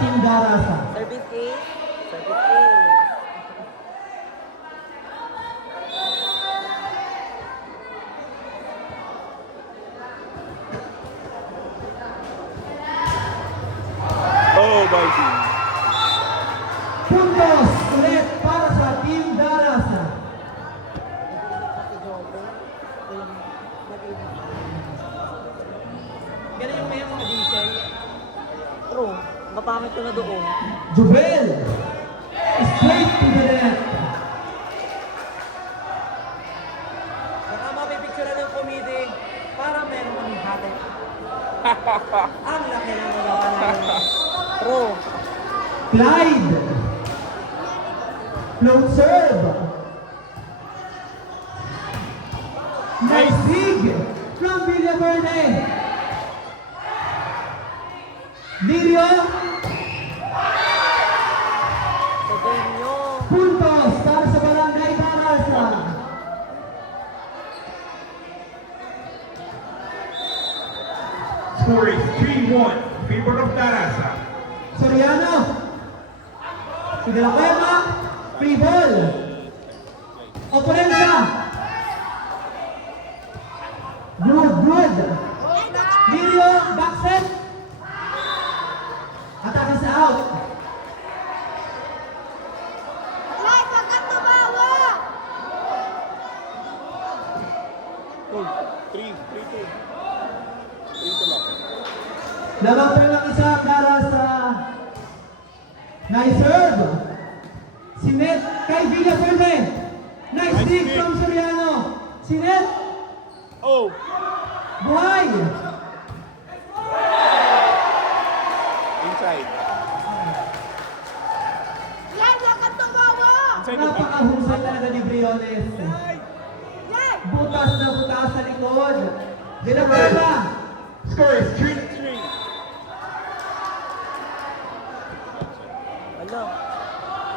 Team Darasa. Service A. Service A. Oh, Viking. Puntos ulit para sa Team Darasa. Ganun yung may mga DJ. True. Mapangit ko na doon. Jubel. Straight to the net. Baka mapipicture ng comedy para meron kami hati. Ang laki ng nagawa namin. True. Clyde. Float serve. Nice dig from Villaverde. Lirio. Sabihin nyo. Puntos para sa Barangay Darasa. Score is 3-1 in favor of Darasa. Soriano. Si De La Cueva. Free ball. Oponensa. Good. Lirio. Back set. Atake sa out. Like, wag kang tumawa! 3-2. 3-2 lang. Lamang pa lang isa para sa nice serve. Sinet kay Villaverde. Nice dig from Soriano. Sinet. Oh! Buhay. Inside. Like, wag kang tumawa! Inside the back. Napakahusay talaga ni Briones. Like! Butas na butas sa likod. De La Cueva. Score is 3. 3. Alam.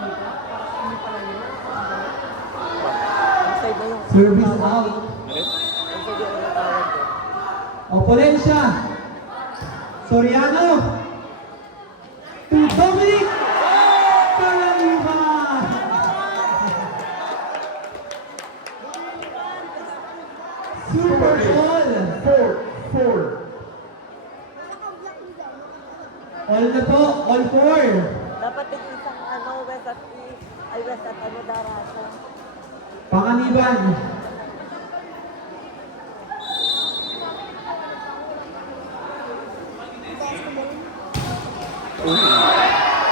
Hindi pala yun. Inside na yung... Service out. Alin? Inside yung tawag ko. Oponensya. Soriano. To Dominic. Paraliba. Super all. 4-4. All na po. All four. Dapat yung isang west at east, ay west at Darasa. Panganiban.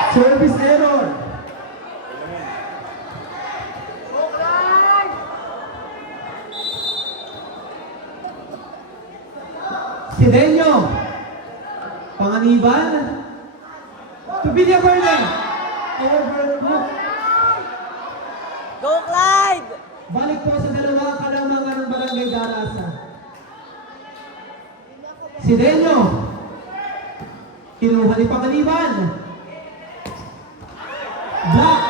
Service error. Sidenyo. Panganiban. To Villaverde. Overlook. Go Clyde! Balik po sa dalawa kalamangan ng Barangay Darasa. Sidenyo. Kinuha ni Panganiban. Block.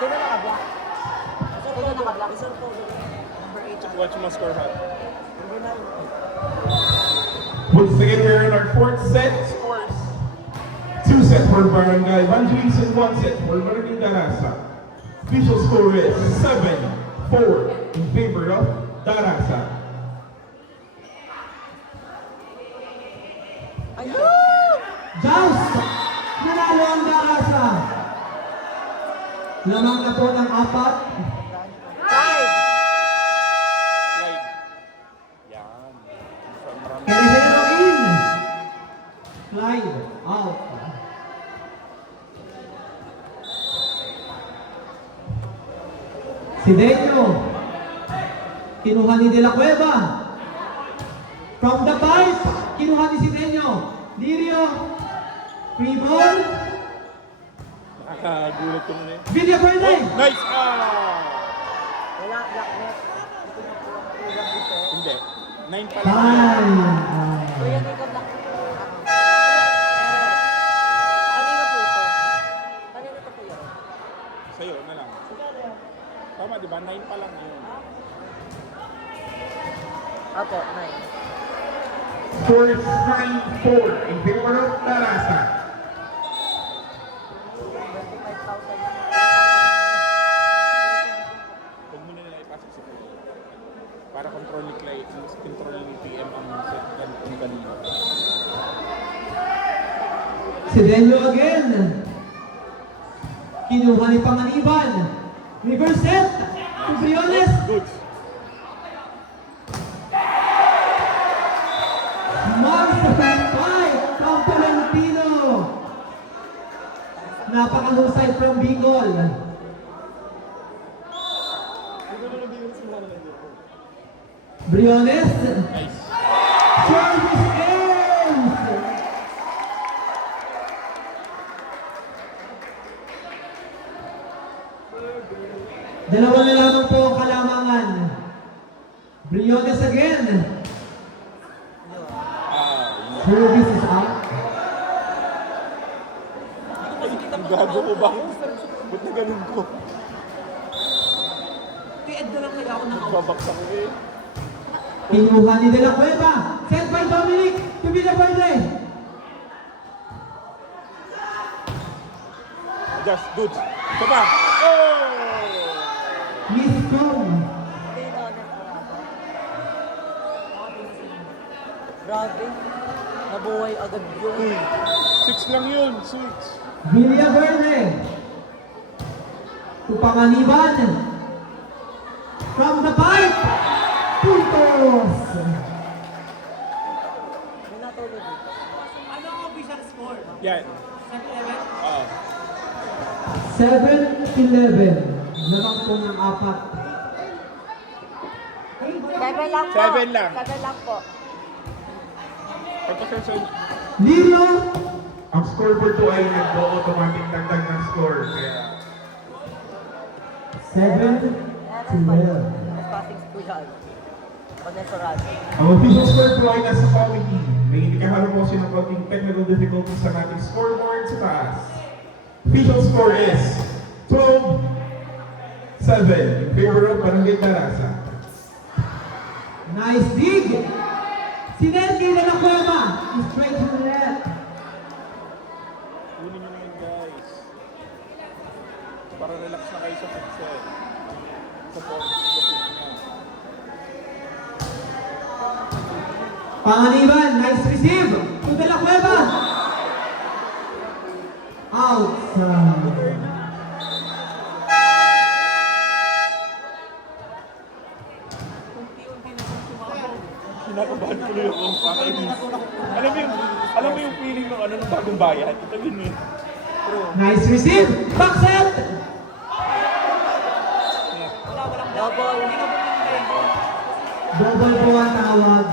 Sino naka-block? Sino naka-block? Sino po? Number 8. Watch mo score ha. Number 9. Once again, we're in our fourth set. Scores 2 sets for Barangay Evangelis and 1 set for Barangay Darasa. Official score is 7-4 in favor of Darasa. Ayun! Joust. Nanalo ang Darasa. Lamang na po ng 4. Clyde! Slide. Yan. From Ram. Perihero in. Clyde out. Sidenyo. Kinuha ni De La Cueva. From the pipe. Kinuha ni Sidenyo. Lirio. Free ball. Nakakagulat ko na eh. Villaverde. Oh, nice! Ah! Wala, black net. Ito na po ang kulang dito. Hindi. 9 pa lang. Time. Kuya, may ka-block. Kanino po ito? Kanino ito po yun? Sa'yo na lang. Tama, di ba? 9 pa lang yun. Apo, 9. Score is 9-4 in favor of Darasa. Sidenyo again. Kinuha ni Panganiban. Reverse set. To Briones. Goods. Monster fight from Tolentino. Napakahusay from Bicol. Briones. Nice. Service ends. Dalawa na lamang po ang kalamangan. Briones again. Service is out. Ang gago ko ba? Ba't na ganun ko? Tied na lang kaya ako ng Babaksak ko eh. Kinuha ni De La Cueva. Sent by Dominic to Villaverde. Just goods. Ito pa. Oh! Miss Kong. Grabe. Nabuhay agad yun. Uy, 6 lang yun. 6. Villaverde. To Panganiban. From the pipe. Puntos. May natulog dito. Ano ang official score? Yan. 7-11? Oo. 7-11. Lamang po ng apat. 7 lang po. 7 lang. 7 lang po. Pagpasensyon. Lirio. Ang scoreboard po ay nag-automatic dagdag ng score. Kaya 7-12. Mas passing school yan. Vanessa Rado. ang official score po ay nasa committee. May indikahan po siya ng konting technical difficulties sa ating scoreboard sa taas. Official score is 12-7 in favor of Barangay Tarasa. Nice dig. Sinenki De La Cueva. Straight to the net. Kunin nyo na yun, guys. Para relax na kayo sa pixel. Sa point. Panganiban. Nice receive. To De La Cueva. Outside. Kinakabahan ko lang yung pakainis. Alam mo yung feeling ng ano ng bagong bayan? Ito yun eh. Nice receive. Back set. Double. Hindi ka bumili. Double po ang tawag.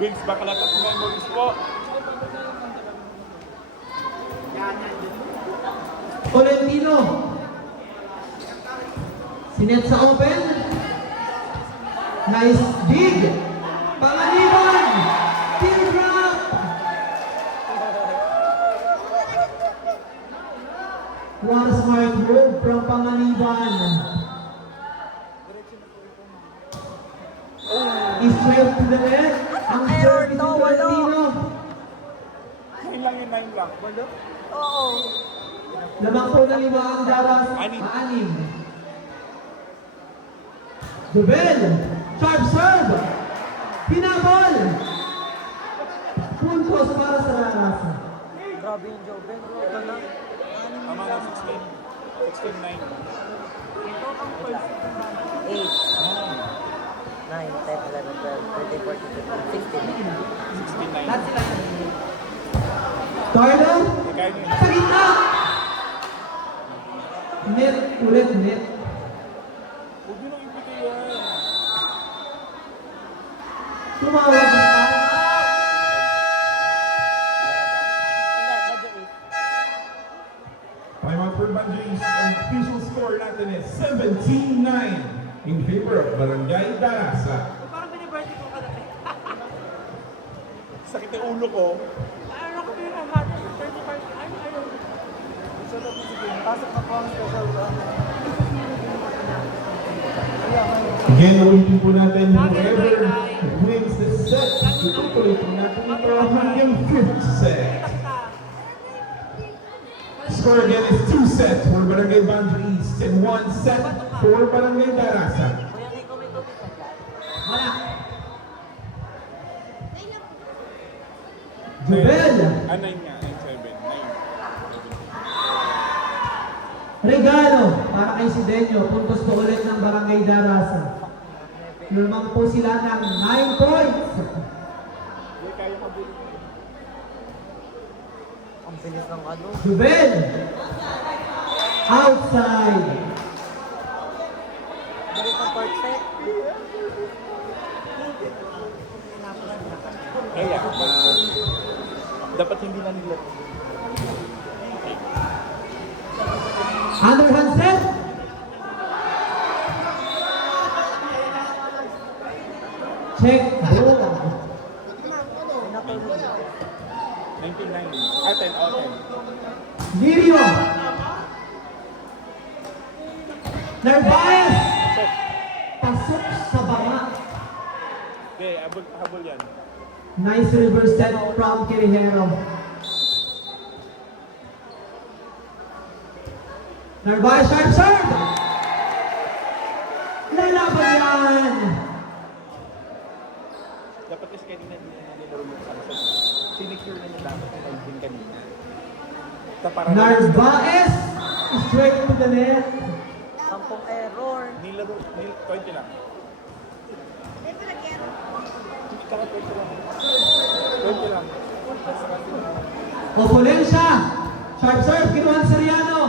Vince, baka lahat ng memories po. Tolentino. Sinet sa open. Nice dig. Panganiban. Teardrop. What a smart move from Panganiban. Straight to the net. Ang service ng Tolentino. 9 lang yun, 9 lang. Oo. Lamang po na 5 ang daras. Anim. 6. Jubel. Sharp serve. Pinabol. Puntos para sa Larasa. Grabe yung Joven. Ito na. Tama na, 16. 16-9. 8. 9, 10, 11, 12, 13, 14, 15, 16. 16-9. Lahat sila. Tardo. Kaya nyo Sa gitna. Net. Ulit net. Huwag nyo nang ipito yan. Tumawag ng time. Time out for Banjis. Ang official score natin is 17-9 in favor of Barangay Tarasa. Parang binibirthday ko ka na. Sakit yung ulo ko. Ano ko yung hati? 35. Ay, ayaw. Isa na po sige. Pasok na po ang special ba? Again, ulitin po natin whoever wins the set. Tutuloy po natin ito hanggang 5th set. Score again is 2 sets for Barangay Banjo East and 1 set for Barangay Tarasa. Kuya, hindi ko may tubig ka dyan. Wala. Ay, Jubel. 9 nga, 7. 9. Regalo para kay Sidenyo. Puntos po ulit ng Barangay Darasa. Lumang po sila ng 9 points. Hindi kaya mabuli. Ang bilis ng ano. Jubel. Outside. Bilis ng court set. Kaya, dapat hindi na nila. Underhand set. Check. Ball. 99. 10 out 10. Lirio. Narvaez. Check. Pasok sa banga. Hindi, habol yan. Nice reverse set from Quirihero. Narvaez sharp serve. Lalaban yan. Dapat kasi kanina hindi na nilaro yung sunset. Sinecure na nila dapat yung din kanina. Narvaez straight to the net. 10 error. Nilaro, 20 lang. Hindi ka 20 lang. 20 lang. Opolensya. Sharp serve. Kinuha sa Soriano.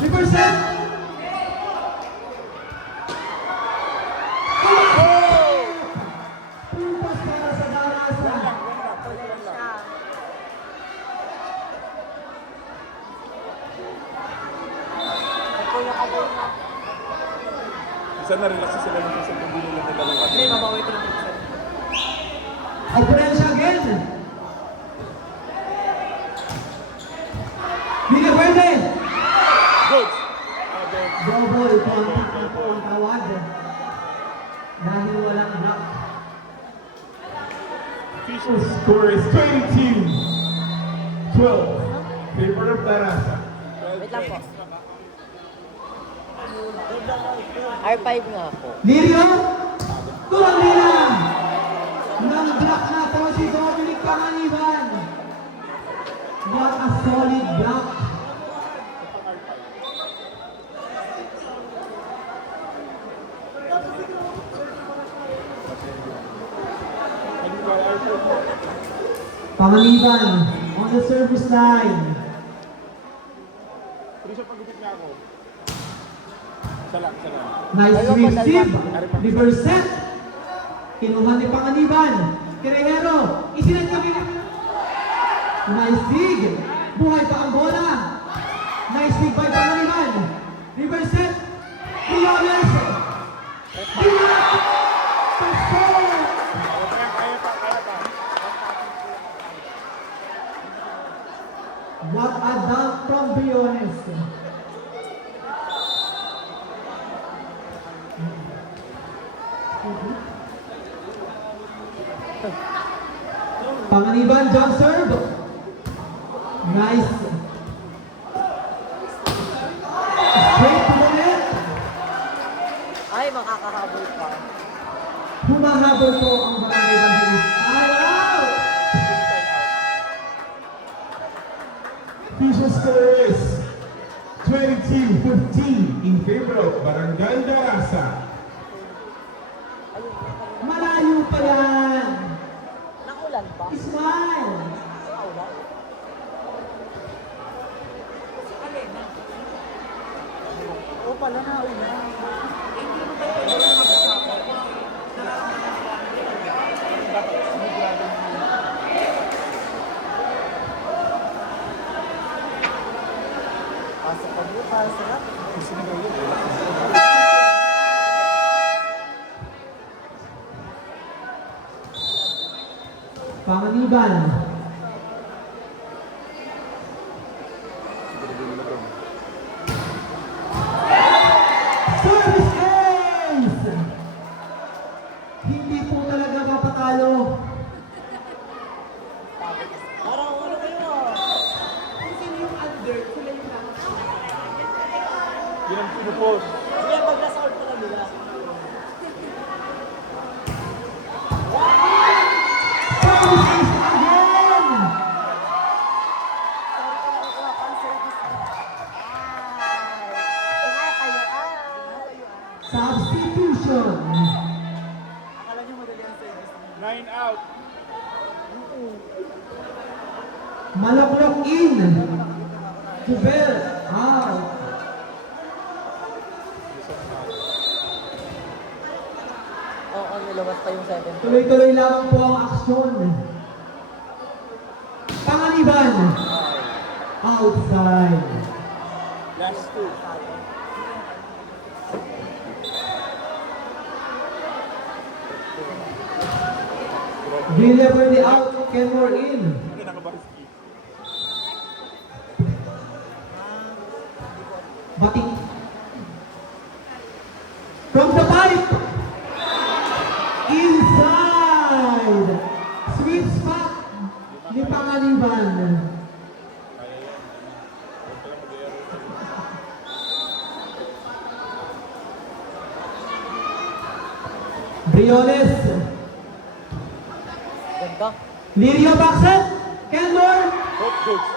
Reverse set. Puntos para sa Darasa. Polensya. Ay, kuya ka ba na? Isa na-relax sila nung sa hindi nila nilaro. Hindi, mabawi ko lang isa. Opolensya again. Villaverde. Good! Double contact na po ang tawag. Dahil walang block. Official score is 22-12. Favor of Darasa. Wait lang po. R5 nga po. Lirio. Tulang nila. Nang block na po si Dominic Panganiban. What a solid block. Panganiban on the service line. Pero siya pagupit niya ako. Isa lang. Nice receive. Reverse set. Kinuha ni Panganiban. Quirihero. Isinet kami. Nice dig. Buhay pa ang bola. Nice dig by Panganiban. Reverse set. Riales. What a dunk from Briones. Panganiban jump serve. Nice. Straight to the net. Ay, makakahabol pa. Humahabol po ang Barangay Evangelist. Ayaw! Official score is 22-15 in favor of Barangay Darasa. Malayo pa yan. Naulan pa? Smile. Naulan? Oo pala, naulan. Pasok pa bukas, sarap. Panganiban. Service ace! Hindi po talaga mapatalo. Parang ano kayo ah? Yun ang pinupost. Sige, pag nasa out pa lang nila. Service ace again! 9 out. Malaklok in. Jubel out. Oo, nilabas pa yung 7. Tuloy-tuloy lamang po ang aksyon. Panganiban. Outside. Last 2. Villa Verde out. Kenmore in. Hindi nakabarski. Batik. From the pipe. Inside. Sweet spot ni Panganiban. Briones. Ganda. Lirio Baxet. Kenmore. Hope goods.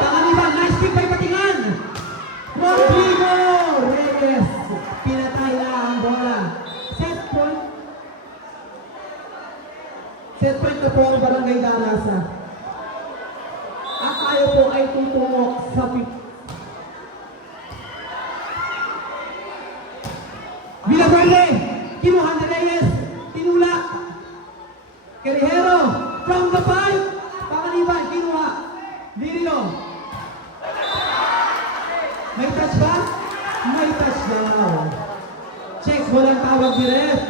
Panganiban. Nice pick by Patingan. Rodrigo Reyes. Pinatay na ang bola. Set point. Set point na po ang Barangay Darasa. At tayo po ay tutungo sa pick. Villaverde. Kinuha ni Reyes. Tinulak. Kerihero. From the pipe. Panganiban. Kinuha. Lirio. May touch ba? May touch daw. Check, walang tawag ni ref.